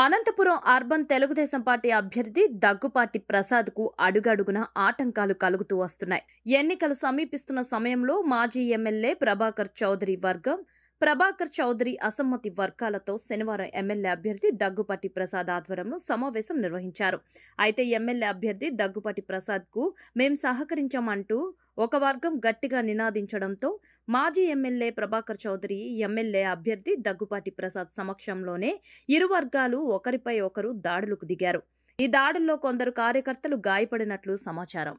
Anantapuram urban Telugu Desam party అభ్యర్థి దగ్గుపాటి ప్రసాద్కు అడుగడుగున ఆటంకాలు కలుగుతూ వస్తున్నాయి. ఎన్నికలు సమీపిస్తున్న సమయంలో మాజీ ఎమ్మెల్యే ప్రభాకర్ చౌదరి అసమ్మతి వర్గాలతో శనివారం ఎమ్మెల్యే అభ్యర్థి దగ్గుపాటి ప్రసాద్ ఆధ్వర్యంలో సమావేశం నిర్వహించారు. అయితే ఎమ్మెల్యే అభ్యర్థి దగ్గుపాటి ప్రసాద్కు మేం సహకరించామంటూ ఒక వర్గం గట్టిగా నినాదించడంతో మాజీ ఎమ్మెల్యే ప్రభాకర్ చౌదరి ఎమ్మెల్యే అభ్యర్థి దగ్గుపాటి ప్రసాద్ సమక్షంలోనే ఇరు వర్గాలు ఒకరిపై ఒకరు దాడులకు దిగారు. ఈ దాడుల్లో కొందరు కార్యకర్తలు గాయపడినట్లు సమాచారం.